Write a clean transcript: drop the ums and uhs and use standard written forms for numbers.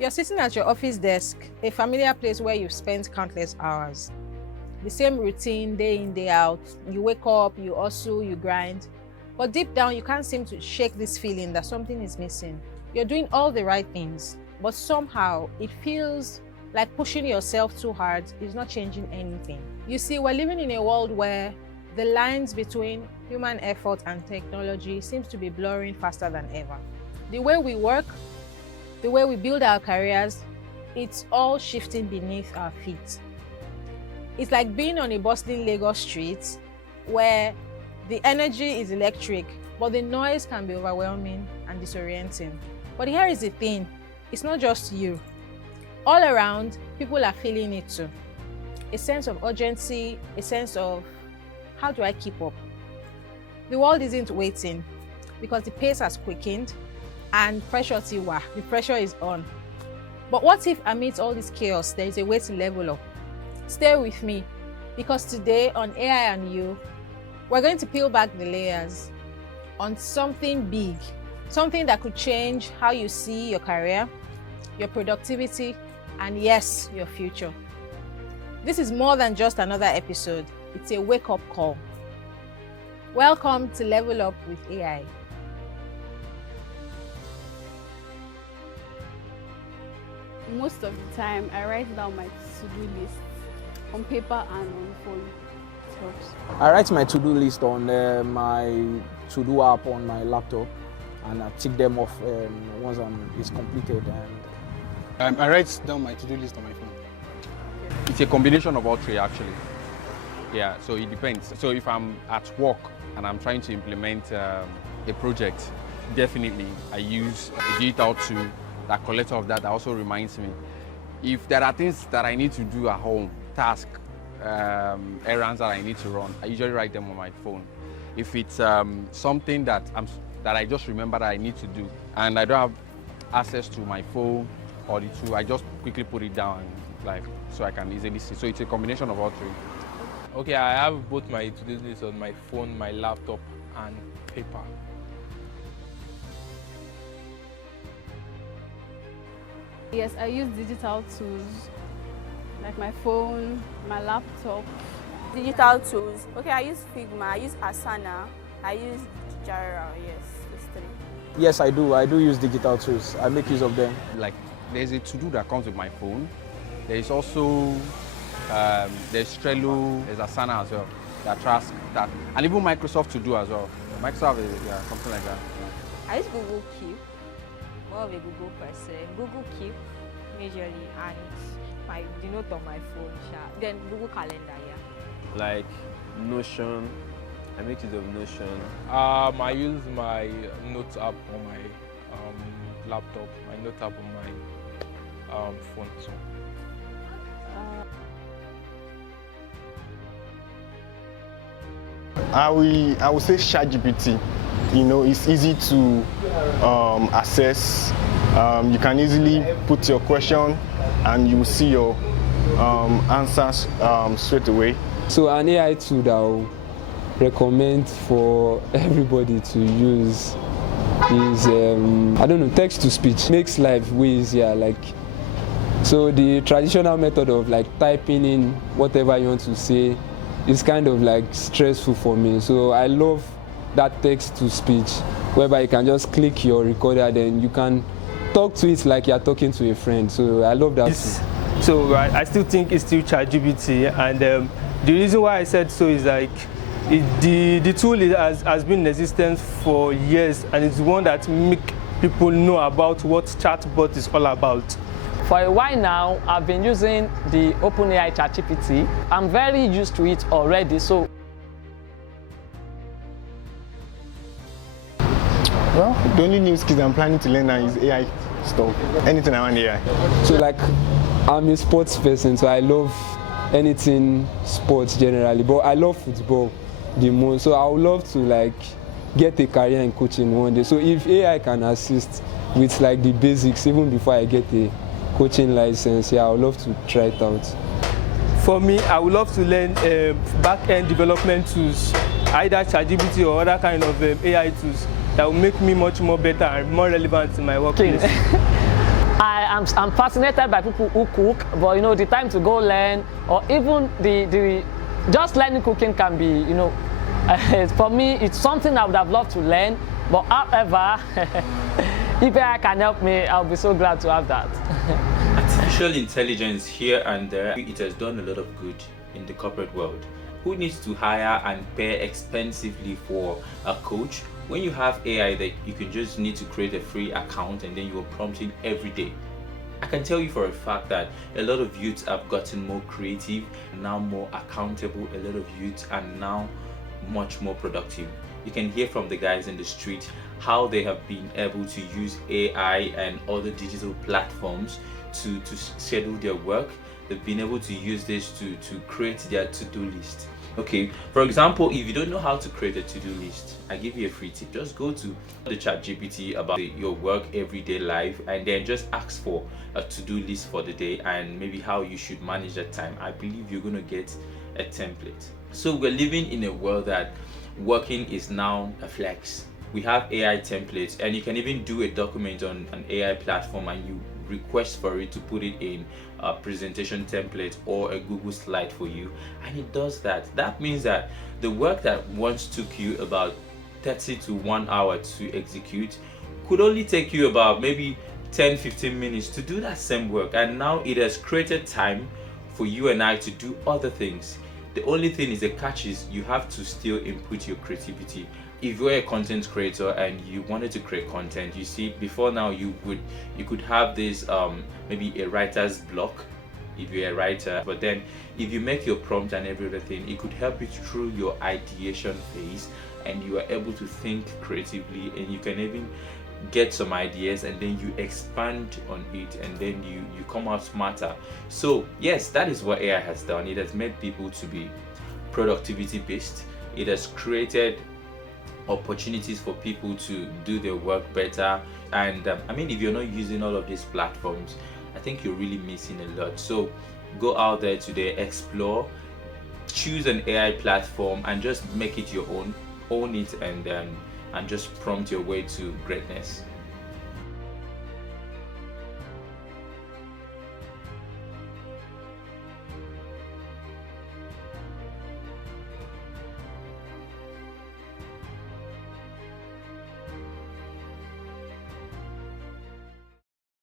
You're sitting at your office desk, a familiar place where you've spent countless hours. The same routine, day in, day out. You wake up, you hustle, you grind. But deep down, you can't seem to shake this feeling that something is missing. You're doing all the right things, but somehow it feels like pushing yourself too hard is not changing anything. You see, we're living in a world where the lines between human effort and technology seems to be blurring faster than ever. The way we work, the way we build our careers, it's all shifting beneath our feet. It's like being on a bustling Lagos street where the energy is electric, but the noise can be overwhelming and disorienting. But here is the thing, it's not just you. All around, people are feeling it too. A sense of urgency, a sense of, how do I keep up? The world isn't waiting because the pace has quickened and the pressure is on. But what if amidst all this chaos, there is a way to level up? Stay with me, because today on AI and You, we're going to peel back the layers on something big, something that could change how you see your career, your productivity, and yes, your future. This is more than just another episode. It's a wake-up call. Welcome to Level Up with AI. Most of the time, I write down my to-do list on paper and on phone. It helps. I write my to-do list on my to-do app on my laptop, and I tick them off once it's completed. And I write down my to-do list on my phone. It's a combination of all three, actually. Yeah, so it depends. So if I'm at work and I'm trying to implement a project, definitely I use a digital tool that collects all of that also reminds me. If there are things that I need to do at home, tasks, errands that I need to run, I usually write them on my phone. If it's something that I just remember that I need to do and I don't have access to my phone or the tool, I just quickly put it down, so I can easily see. So it's a combination of all three. Okay, I have both my to-do list on my phone, my laptop, and paper. Yes, I use digital tools like my phone, my laptop. Digital tools. Okay, I use Figma, I use Asana, I use Jira, yes, these three. yes, I do use digital tools. I make use of them. Like, there's a to-do that comes with my phone. There's also there's Trello, there's Asana as well, that tracks that, and even Microsoft to do as well. Microsoft is something like that. Yeah. I use Google Keep, more of a Google person. Google Keep majorly, and the note on my phone, then Google Calendar, yeah. Like Notion, I make use of Notion. I use my notes app on my laptop, my note app on my phone too. I will say ChatGPT. You know, it's easy to access. You can easily put your question and you will see your answers straight away. So an AI tool that I will recommend for everybody to use is, text to speech. Makes life way easier. So the traditional method of typing in whatever you want to say is kind of stressful for me. So I love that text to speech, whereby you can just click your recorder, then you can talk to it like you're talking to a friend. So I love that too. So I still think it's still ChatGPT, and the reason why I said so is the tool has been in existence for years, and it's one that make people know about what chatbot is all about. For a while now, I've been using the OpenAI ChatGPT. I'm very used to it already. So, well, the only new skills I'm planning to learn now is AI stuff. Anything around AI. So I'm a sports person, so I love anything sports generally, but I love football the most. So I would love to get a career in coaching one day. So if AI can assist with the basics even before I get a coaching license, I would love to try it out. For me, I would love to learn back-end development tools, either ChatGPT or other kind of AI tools that will make me much more better and more relevant in my workplace. I I'm fascinated by people who cook, but you know, the time to go learn, or even the just learning cooking can be, you know, for me, it's something I would have loved to learn. But however, if AI can help me, I'll be so glad to have that. Artificial intelligence here and there, it has done a lot of good in the corporate world. Who needs to hire and pay expensively for a coach when you have AI that you can just need to create a free account and then you are prompting every day? I can tell you for a fact that a lot of youths have gotten more creative, now more accountable. A lot of youths are now much more productive. You can hear from the guys in the street how they have been able to use AI and other digital platforms to schedule their work. They've been able to use this to create their to-do list. Okay, for example, if you don't know how to create a to-do list, I give you a free tip. Just go to the ChatGPT about your work everyday life and then just ask for a to-do list for the day and maybe how you should manage that time. I believe you're going to get a template. So we're living in a world that working is now a flex. We have AI templates, and you can even do a document on an AI platform and you request for it to put it in a presentation template or a Google slide for you, and it does that. That means that the work that once took you about 30 to 1 hour to execute could only take you about maybe 10-15 minutes to do that same work, and now it has created time for you and I to do other things. The only thing is, the catch is you have to still input your creativity. If you're a content creator and you wanted to create content, you see, before now you could have this maybe a writer's block if you're a writer, but then if you make your prompt and every other thing, it could help you through your ideation phase and you are able to think creatively, and you can even get some ideas and then you expand on it and then you come out smarter. So yes, that is what AI has done. It has made people to be productivity based. It has created opportunities for people to do their work better, and I mean, if you're not using all of these platforms, I think you're really missing a lot. So go out there today, explore, choose an AI platform and just make it your own it, and just prompt your way to greatness.